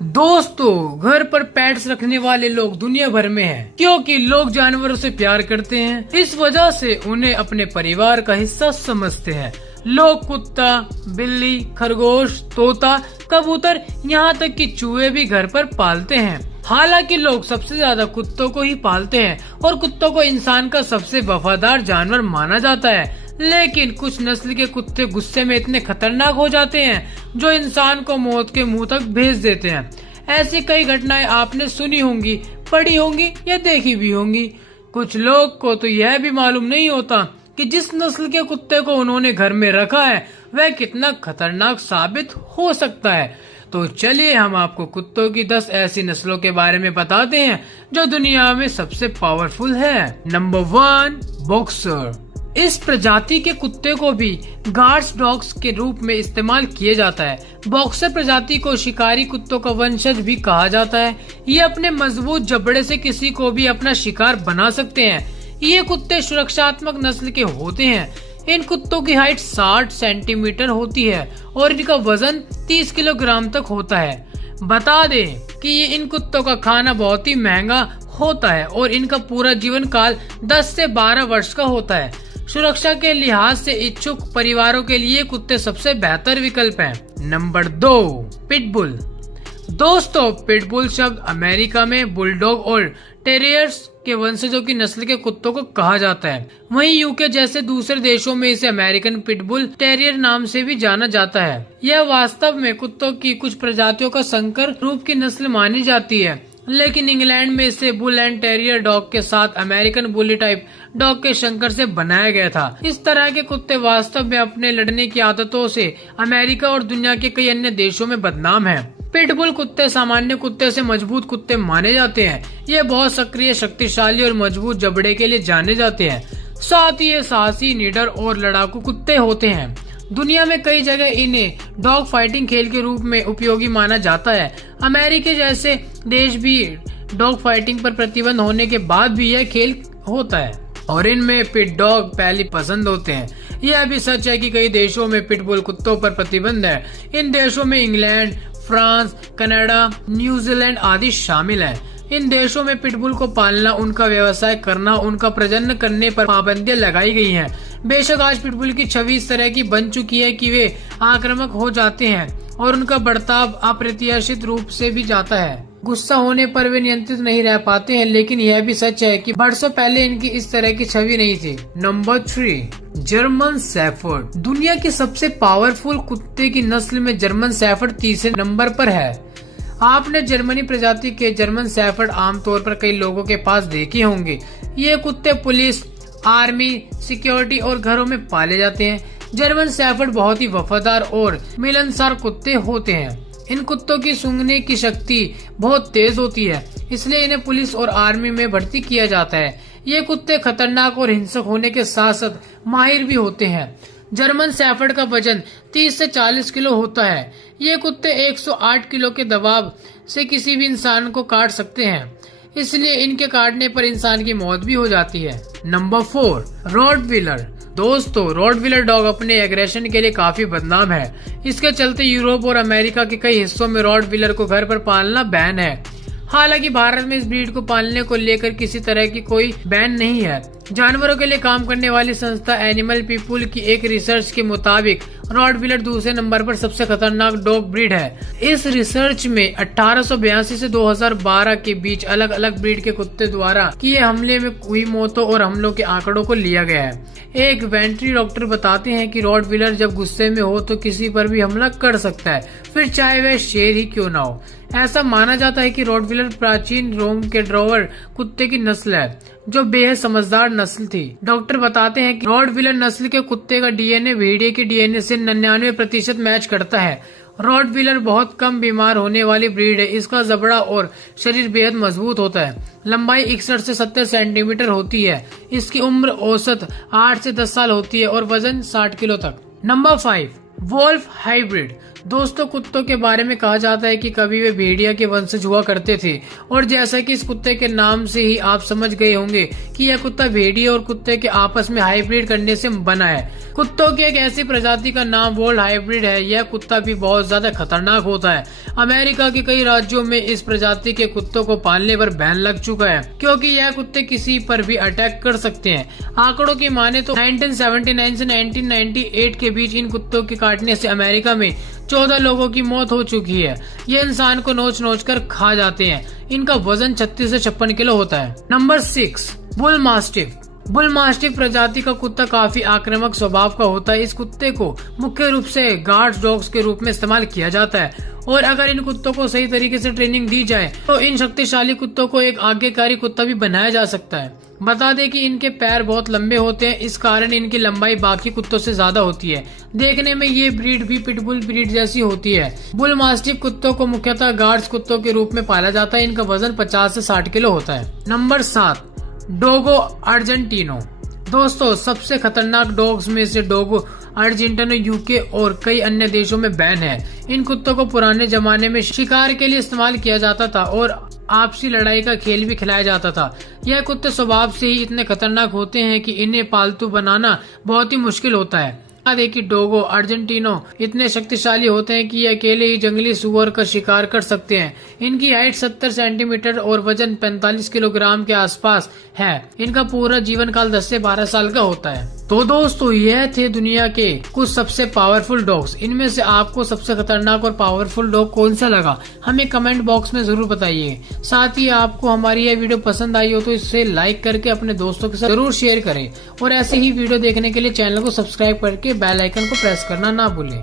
दोस्तों, घर पर पेट्स रखने वाले लोग दुनिया भर में हैं, क्योंकि लोग जानवरों से प्यार करते हैं। इस वजह से उन्हें अपने परिवार का हिस्सा समझते हैं। लोग कुत्ता, बिल्ली, खरगोश, तोता, कबूतर, यहाँ तक कि चूहे भी घर पर पालते हैं। हालांकि लोग सबसे ज्यादा कुत्तों को ही पालते हैं और कुत्तों को इंसान का सबसे वफादार जानवर माना जाता है। लेकिन कुछ नस्ल के कुत्ते गुस्से में इतने खतरनाक हो जाते हैं जो इंसान को मौत के मुंह तक भेज देते हैं। ऐसी कई घटनाएं आपने सुनी होंगी, पढ़ी होंगी या देखी भी होंगी। कुछ लोग को तो यह भी मालूम नहीं होता कि जिस नस्ल के कुत्ते को उन्होंने घर में रखा है वह कितना खतरनाक साबित हो सकता है। तो चलिए हम आपको कुत्तों की 10 ऐसी नस्लों के बारे में बताते हैं जो दुनिया में सबसे पावरफुल है। Number 1, boxer. इस प्रजाति के कुत्ते को भी गार्ड्स डॉग्स के रूप में इस्तेमाल किया जाता है। बॉक्सर प्रजाति को शिकारी कुत्तों का वंशज भी कहा जाता है। ये अपने मजबूत जबड़े से किसी को भी अपना शिकार बना सकते हैं। ये कुत्ते सुरक्षात्मक नस्ल के होते हैं। इन कुत्तों की हाइट 60 सेंटीमीटर होती है और इनका वजन 30 किलोग्राम तक होता है। बता दें कि ये इन कुत्तों का खाना बहुत ही महंगा होता है और इनका पूरा जीवन काल 10 से 12 वर्ष का होता है। सुरक्षा के लिहाज से इच्छुक परिवारों के लिए कुत्ते सबसे बेहतर विकल्प हैं। Number 2, pitbull. दोस्तों, पिटबुल शब्द अमेरिका में बुलडॉग और टेरियर्स के वंशजों की नस्ल के कुत्तों को कहा जाता है। वहीं यूके जैसे दूसरे देशों में इसे अमेरिकन पिटबुल टेरियर नाम से भी जाना जाता है। यह वास्तव में कुत्तों की कुछ प्रजातियों का संकर रूप की नस्ल मानी जाती है, लेकिन इंग्लैंड में इसे बुल एंड टेरियर डॉग के साथ अमेरिकन बुली टाइप डॉग के संकर से बनाया गया था। इस तरह के कुत्ते वास्तव में अपने लड़ने की आदतों से अमेरिका और दुनिया के कई अन्य देशों में बदनाम हैं। पिटबुल कुत्ते सामान्य कुत्ते से मजबूत कुत्ते माने जाते हैं। ये बहुत सक्रिय, शक्तिशाली और मजबूत जबड़े के लिए जाने जाते हैं। साथ ही ये साहसी, निडर और लड़ाकू कुत्ते होते हैं। दुनिया में कई जगह इन्हें डॉग फाइटिंग खेल के रूप में उपयोगी माना जाता है। अमेरिका जैसे देश भी डॉग फाइटिंग पर प्रतिबंध होने के बाद भी यह खेल होता है और इनमें पिट डॉग पहली पसंद होते हैं। यह भी सच है कि कई देशों में पिटबुल कुत्तों पर प्रतिबंध है। इन देशों में इंग्लैंड, फ्रांस, कनाडा, न्यूजीलैंड आदि शामिल हैं। इन देशों में पिटबुल को पालना, उनका व्यवसाय करना, उनका प्रजनन करने पर पाबंदियां लगाई गई हैं। बेशक आज पिटबुल की छवि इस तरह की बन चुकी है कि वे आक्रामक हो जाते हैं और उनका बर्ताव अप्रत्याशित रूप से भी जाता है। गुस्सा होने पर वे नियंत्रित नहीं रह पाते हैं, लेकिन यह भी सच है कि बरसों पहले इनकी इस तरह की छवि नहीं थी। Number 3, German shepherd. दुनिया की सबसे पावरफुल कुत्ते की नस्ल में जर्मन शेफर्ड तीसरे नंबर पर है। आपने जर्मनी प्रजाति के जर्मन शेफर्ड आमतौर पर कई लोगों के पास देखे होंगे। ये कुत्ते पुलिस, आर्मी, सिक्योरिटी और घरों में पाले जाते हैं। जर्मन शेफर्ड बहुत ही वफादार और मिलनसार कुत्ते होते हैं। इन कुत्तों की सूंघने की शक्ति बहुत तेज होती है, इसलिए इन्हें पुलिस और आर्मी में भर्ती किया जाता है। ये कुत्ते खतरनाक और हिंसक होने के साथ साथ माहिर भी होते हैं। जर्मन शेफर्ड का वजन 30 से 40 किलो होता है। ये कुत्ते 108 किलो के दबाव से किसी भी इंसान को काट सकते हैं, इसलिए इनके काटने पर इंसान की मौत भी हो जाती है। Number 4, Rottweiler. दोस्तों, रॉटवीलर डॉग अपने एग्रेशन के लिए काफी बदनाम है। इसके चलते यूरोप और अमेरिका के कई हिस्सों में रॉटवीलर को घर पर पालना बैन है। हालांकि भारत में इस ब्रीड को पालने को लेकर किसी तरह की कोई बैन नहीं है। जानवरों के लिए काम करने वाली संस्था एनिमल पीपुल की एक रिसर्च के मुताबिक रॉटवीलर दूसरे नंबर पर सबसे खतरनाक डॉग ब्रीड है। इस रिसर्च में 1882 से 2012 के बीच अलग अलग ब्रीड के कुत्ते द्वारा किए हमले में हुई मौतों और हमलों के आंकड़ों को लिया गया है। एक वेटरनरी डॉक्टर बताते हैं कि रॉटवीलर जब गुस्से में हो तो किसी पर भी हमला कर सकता है, फिर चाहे वह शेर ही क्यों ना हो। ऐसा माना जाता है कि रॉटवीलर प्राचीन रोम के ड्रोवर कुत्ते की नस्ल है, जो बेहद समझदार नस्ल थी। डॉक्टर बताते हैं कि रॉटवीलर नस्ल के कुत्ते का डीएनए भेड़िए के डीएनए से 99% मैच करता है। रॉटवीलर बहुत कम बीमार होने वाली ब्रीड है। इसका जबड़ा और शरीर बेहद मजबूत होता है। लंबाई 61 से 70 सेंटीमीटर होती है। इसकी उम्र औसत 8 से 10 साल होती है और वजन 60 किलो तक। Number 5, wolf hybrid. दोस्तों कुत्तों के बारे में कहा जाता है कि कभी वे भेड़िया के वंशज हुआ करते थे और जैसा कि इस कुत्ते के नाम से ही आप समझ गए होंगे कि यह कुत्ता भेड़िया और कुत्ते के आपस में हाइब्रिड करने से बना है। कुत्तों की एक ऐसी प्रजाति का नाम वोल्ड हाइब्रिड है। यह कुत्ता भी बहुत ज्यादा खतरनाक होता है। अमेरिका के कई राज्यों में इस प्रजाति के कुत्तों को पालने पर बैन लग चुका है क्योंकि यह कुत्ते किसी पर भी अटैक कर सकते हैं। आंकड़ों की माने तो 1979 से 1998 के बीच इन कुत्तों के काटने से अमेरिका में 14 लोगों की मौत हो चुकी है। ये इंसान को नोच नोच कर खा जाते हैं। इनका वजन 36 से 56 किलो होता है। Number 6, bull mastiff. Bull mastiff प्रजाति का कुत्ता काफी आक्रामक स्वभाव का होता है। इस कुत्ते को मुख्य रूप से गार्ड डॉग्स के रूप में इस्तेमाल किया जाता है और अगर इन कुत्तों को सही तरीके से ट्रेनिंग दी जाए तो इन शक्तिशाली कुत्तों को एक आज्ञाकारी कुत्ता भी बनाया जा सकता है। बता दें कि इनके पैर बहुत लंबे होते हैं, इस कारण इनकी लंबाई बाकी कुत्तों से ज्यादा होती है। देखने में ये ब्रीड भी पिटबुल ब्रीड जैसी होती है। बुल मास्टिफ कुत्तों को मुख्यतः गार्ड्स कुत्तों के रूप में पाला जाता है। इनका वजन 50 से 60 किलो होता है। Number 7, Dogo Argentino. दोस्तों सबसे खतरनाक डॉग्स में से डोगो अर्जेंटिनो यूके और कई अन्य देशों में बैन है। इन कुत्तों को पुराने जमाने में शिकार के लिए इस्तेमाल किया जाता था और आपसी लड़ाई का खेल भी खिलाया जाता था। यह कुत्ते स्वभाव से ही इतने खतरनाक होते हैं कि इन्हें पालतू बनाना बहुत ही मुश्किल होता है। देखिए डोगो अर्जेंटिनो इतने शक्तिशाली होते हैं कि ये अकेले ही जंगली सुअर का शिकार कर सकते हैं। इनकी हाइट 70 सेंटीमीटर और वजन 45 किलोग्राम के आसपास है। इनका पूरा जीवन काल 10 से 12 साल का होता है। तो दोस्तों यह थे दुनिया के कुछ सबसे पावरफुल डॉग्स। इनमें से आपको सबसे खतरनाक और पावरफुल डॉग कौन सा लगा हमें कमेंट बॉक्स में जरूर बताइए। साथ ही आपको हमारी यह वीडियो पसंद आई हो तो इसे लाइक करके अपने दोस्तों के साथ जरूर शेयर करें और ऐसे ही वीडियो देखने के लिए चैनल को सब्सक्राइब करके बेल आइकन को प्रेस करना ना भूलें।